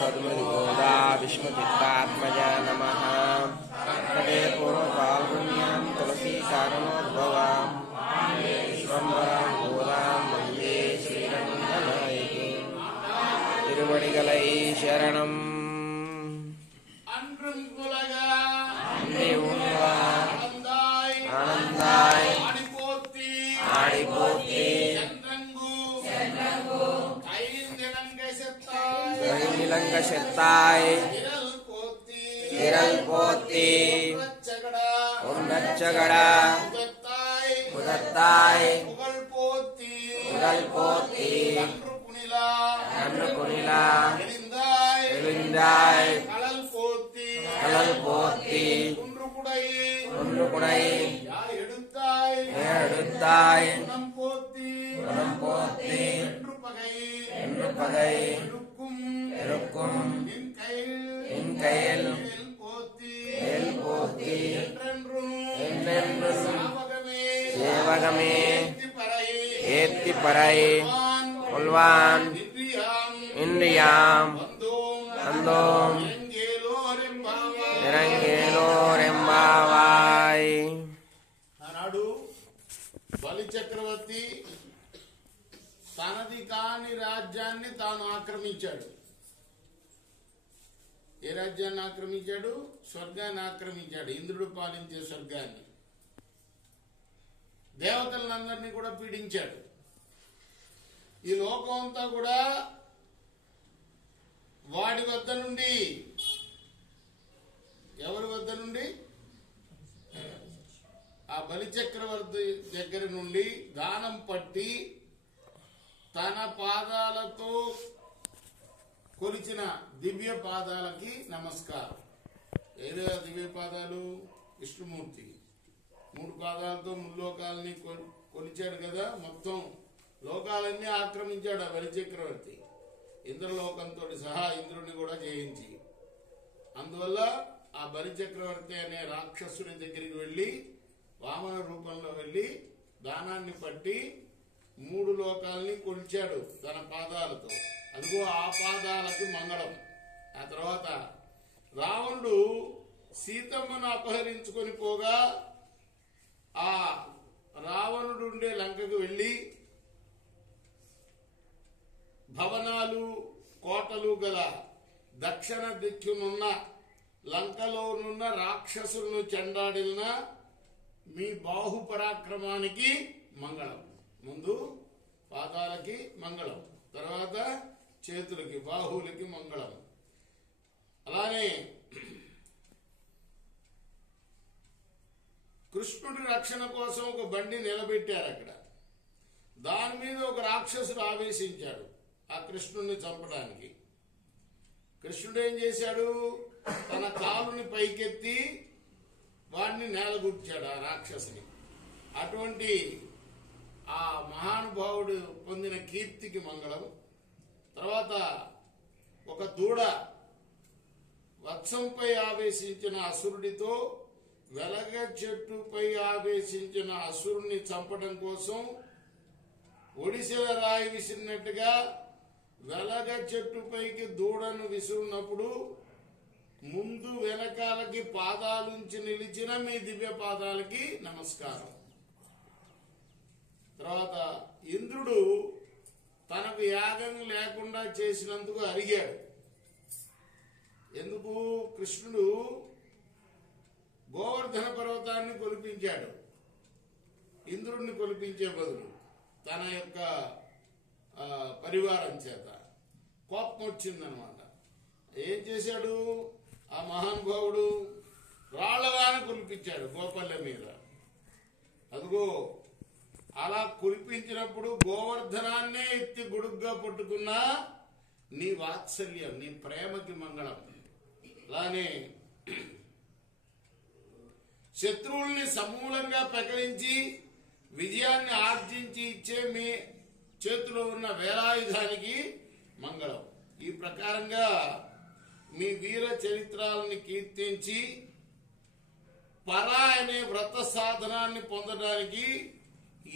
पद्मविभोदा विष्णुचित्तात्मजा नमः। तटे पूर्वपाल्गुण्यां तुलसीकारणोद्भवां स्वम्बरां भूरां वन्दे श्रीरङ्गनायकी। तिरुवडिगलै शरणम्। आनन्दाय आडिपोत्ति கைநிலங்கசெத்தாய் விரல் போத்தி உன்னச்சகடா உதத்தாய் புகழ் போத்தி கன்று குனிலா எழுந்தாய் கலல் போத்தி குன்று குடை எடுத்தாய் குணம் போத்தி என்று பகை இருக்கும் என் கையில் வேல் போத்தி என்றென்றும் சேவகமே ஏத்தி பறை கொள்வான் இன்றியாம் அந்தோம் నిరంగేలోరెంబావాయ్. ఆనాడు బలి చక్రవర్తి తనది కాని రాజ్యాన్ని తాను ఆక్రమించాడు. ఏ రాజ్యాన్ని ఆక్రమించాడు? స్వర్గాన్ని ఆక్రమించాడు. ఇంద్రుడు పాలించే స్వర్గాన్ని. దేవతలందరినీ కూడా పీడించాడు. ఈ లోకం అంతా కూడా వాడి వద్ద నుండి, ఎవరి వద్ద నుండి? ఆ బలిచక్రవర్తి దగ్గర నుండి దానం పట్టి తన పాదాలతో కొలిచిన దివ్య పాదాలకి నమస్కారం. ఏదో దివ్య పాదాలు? విష్ణుమూర్తి 3 పాదాలతో ముల్లోకాలని కొలిచాడు కదా. మొత్తం లోకాలన్నీ ఆక్రమించాడు ఆ బలిచక్రవర్తి, ఇంద్రలోకంతో సహా ఇంద్రుడిని కూడా జయించి. అందువల్ల ఆ బలిచక్రవర్తి అనే రాక్షసుని దగ్గరికి వెళ్లి వామన రూపంలో వెళ్లి దానాన్ని పట్టి 3 లోకాలని కొలిచాడు తన పాదాలతో. అదిగో ఆ పాదాలకు మంగళం. ఆ తర్వాత రావణుడు సీతమ్మను అపహరించుకొని పోగా ఆ రావణుడు ఉండే లంకకు వెళ్లి భవనాలు కోటలు గల దక్షిణ దిక్కునున్న లంకలోనున్న రాక్షసులను చెండాడిన మీ బాహుపరాక్రమానికి మంగళం. ముందు పాదాలకి మంగళం, తర్వాత చేతులకి బాహువులకి మంగళం. అలానే కృష్ణుడి రక్షణ కోసం ఒక బండి నిలబెట్టారు అక్కడ. దాని మీద ఒక రాక్షసుడు ఆవేశించాడు ఆ కృష్ణుడిని చంపడానికి. కృష్ణుడు ఏం చేశాడు? తన కాలుని పైకెత్తి వాడిని నేలగుర్చాడు ఆ రాక్షసుని. అటువంటి ఆ మహానుభావుడు పొందిన కీర్తికి మంగళం. తర్వాత ఒక దూడ వత్సంపై ఆవేశించిన అసురుడితో వెలగ చెట్టుపై ఆవేశించిన అసురుణ్ణి చంపడం కోసం ఒడిశల రాయి విసిరినట్టుగా వెలగ చెట్టుపైకి దూడను విసురున్నప్పుడు ముందు వెనకాలకి పాదాలుంచి నిలిచిన మీ దివ్య పాదాలకి నమస్కారం. తర్వాత ఇంద్రుడు తనకు యాగం లేకుండా చేసినందుకు అరిగాడు. ఎందుకు? కృష్ణుడు గోవర్ధన పర్వతాన్ని కొలిపించాడు ఇంద్రుడిని కొలిపించే బదులు తన యొక్క పరివారం చేత. కోపం వచ్చిందనమాట. ఏం చేశాడు ఆ మహానుభావుడు? రాళ్లవాన కురిపించాడు గోపల్లె మీద. అదిగో అలా కురిపించినప్పుడు గోవర్ధనాన్నే ఎత్తి గుడుగ్గా పట్టుకున్నా నీ వాత్సల్యం, నీ ప్రేమకి మంగళం. అలానే శత్రువుల్ని సమూలంగా ప్రకటించి విజయాన్ని ఆర్జించి ఇచ్చే మీ చేతిలో ఉన్న వేలాయుధానికి మంగళం. ఈ ప్రకారంగా మీ వీర చరిత్రాలని కీర్తించి పరా అనే వ్రత సాధనాన్ని పొందడానికి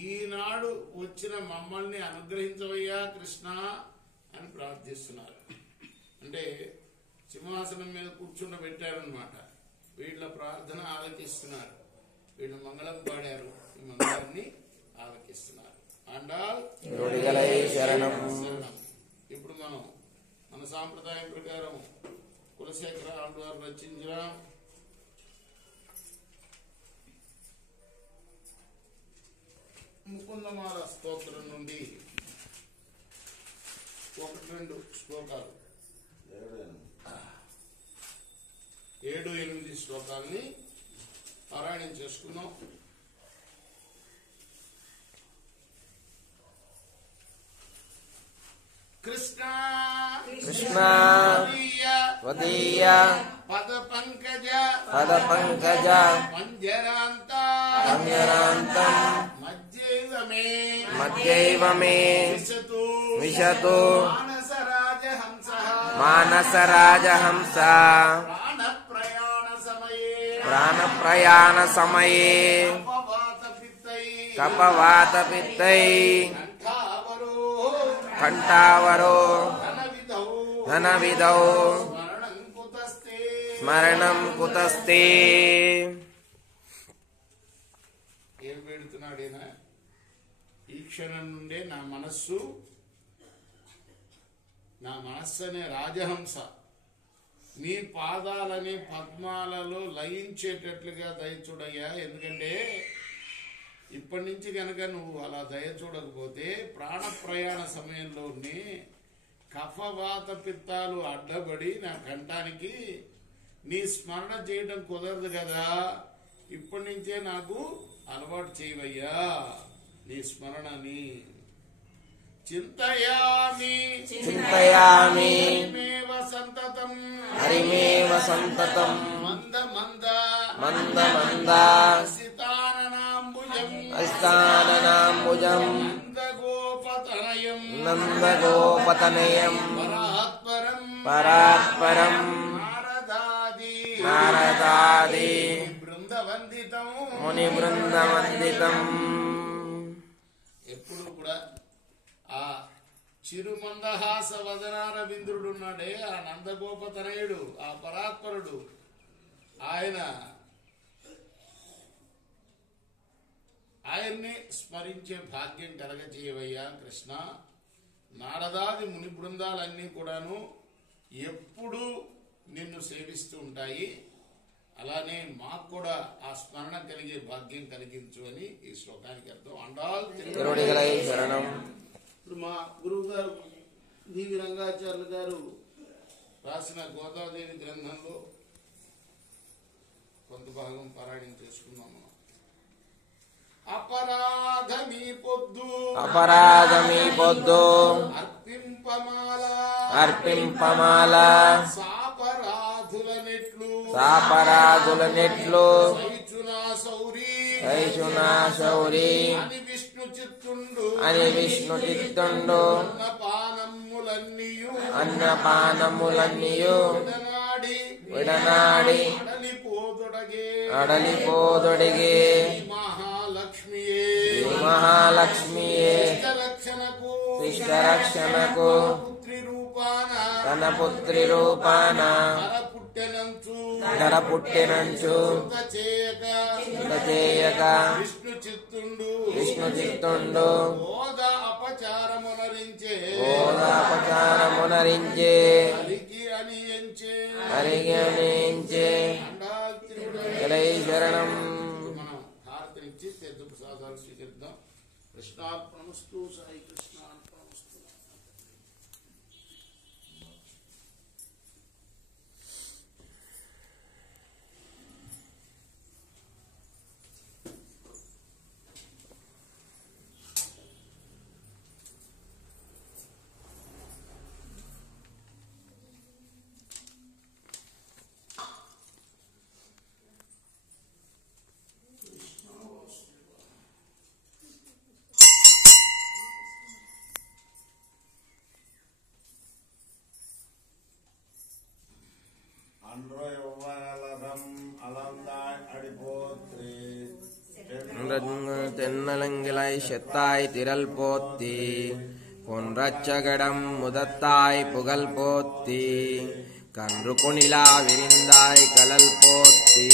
ఈనాడు వచ్చిన మమ్మల్ని అనుగ్రహించవయ్యా కృష్ణ అని ప్రార్థిస్తున్నారు. అంటే సింహాసనం మీద కూర్చుండబెట్టారనమాట. వీళ్ళ ప్రార్థన ఆలకిస్తున్నారు. వీళ్ళు మంగళం పాడారు, ఈ మంగళాన్ని ఆలకిస్తున్నారు. ఆండాల్ శరణం. ఇప్పుడు మనం మన సాంప్రదాయం ప్రకారం కులశేఖర ఆళ్వారు రచించిన ముకుందమాల స్తోత్రం నుండి 1-2 శ్లోకాలు 7-8 శ్లోకాల్ని పారాయణం చేసుకున్నాం. కృష్ణ కృష్ణ స్వదీయ పద పంకజ పంజరాంతం మధ్యైవ మే విశతు మానస రాజహంస ప్రాణప్రయాణ సమయే కపవాత పిత్తై కంఠావరో ధన విధౌ స్మరణం కుతస్తే. ఏం పెడుతున్నాడేనా? ఈ క్షణం నుండే నా మనస్సు అనే రాజహంస నీ పాదాలనే పద్మాలలో లయించేటట్లుగా దయచూడయ్యా. ఎందుకంటే ఇప్పటి నుంచి కనుక నువ్వు అలా దయ చూడకపోతే ప్రాణ ప్రయాణ సమయంలోనే కఫవాత పిత్తాలు అడ్డబడి నా కంఠానికి నీ స్మరణ చేయడం కుదరదు కదా. ఇప్పటి నుంచే నాకు అలవాటు చేయవయ్యా నీ స్మరణని. చింతయామి హరిమేవ సంతతం మంద అస్థాననాంబుజం నందగోపతనయం పరాత్పరం నారదాది ముని బృందవందితం. ఎప్పుడు కూడా ఆ చిరుమందహాస వదనారవింద్రుడు ఉన్నాడే, ఆ నందగోపతనయుడు, ఆ పరాత్పరుడు, ఆయన్ని స్మరించే భాగ్యం కలగజేయవయ్యా కృష్ణ. నారదాది ముని బృందాలన్నీ కూడాను ఎప్పుడూ నిన్ను సేవిస్తూ ఉంటాయి. అలానే మాకు కూడా ఆ స్మరణ కలిగే భాగ్యం కలిగించు అని ఈ శ్లోకానికి అర్థం. అండాల్ శరణం. ఇప్పుడు మా గురువు గారు డివి రంగాచార్యులు గారు రాసిన గోదాదేవి గ్రంథంలో కొంత భాగం పారాయణం చేసుకున్నాము. అపరాధమీ పొద్దు అర్పింపమాల సాపరాధుల నెట్లు సైచునా శౌరి అని విష్ణు చిత్తుండు అన్నపానములన్నీయు విడనాడి అడలిపోదొడిగే మహాలక్ష్మియే శిష్టరక్షణకు తన పుత్రి రూపాన ధర పుట్టినంచు చేయక విష్ణు చిత్తుండు బోధ అపచారమునరించే అరిగి అనించే. జై శరణం. మనం హారతినిచ్చి తీర్థ ప్రసాదాలు స్వీకరిద్దాం. కృష్ణార్పణమస్తు. సాయి కృష్ణార్పణమస్తు. தென்னலங்கிலாய் செத்தாய் திரள் போத்தி பொன்றச்சகடம் முதத்தாய் புகழ் போத்தி கன்றுகுணிலா விரிந்தாய் கலல் போத்தி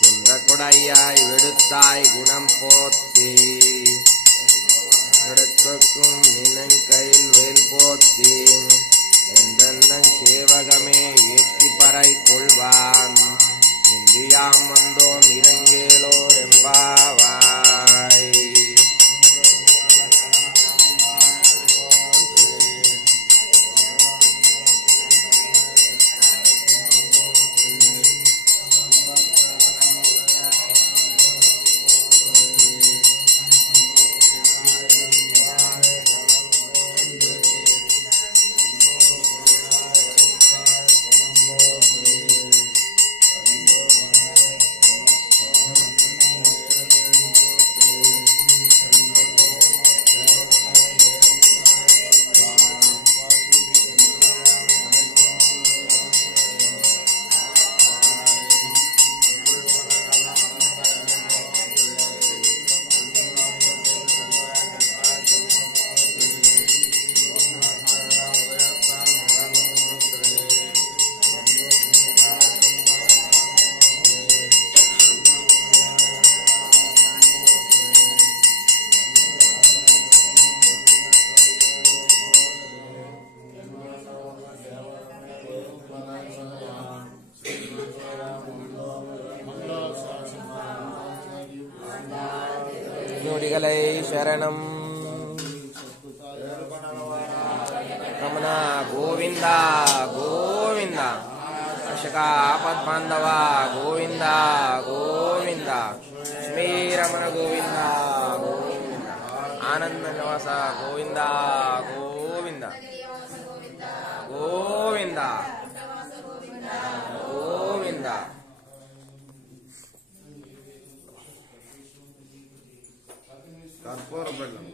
குன்றகுடையாய் வெடுத்தாய் குணம் போத்தி எடுத்துக்கும் நினங்கையில் வேல் போத்தி எந்தெந்தன் சேவகமே ஏத்தி பறை கொள்வான் இந்தியாம் வந்தோம் இரங்கேலோர் எம்பாவாய். நொடிகளை சரணம். ரமணா கோவிந்தா கோவிந்தா, அஷகா ஆபத் பாந்தவா கோவிந்தா கோவிந்தா, ஸ்ரீ ரமண கோவிந்தா கோவிந்தா, ஆனந்த நிவாச கோவிந்தா கோவிந்தா கோவிந்தா கோவிந்தா. కర్పూర బెల్లం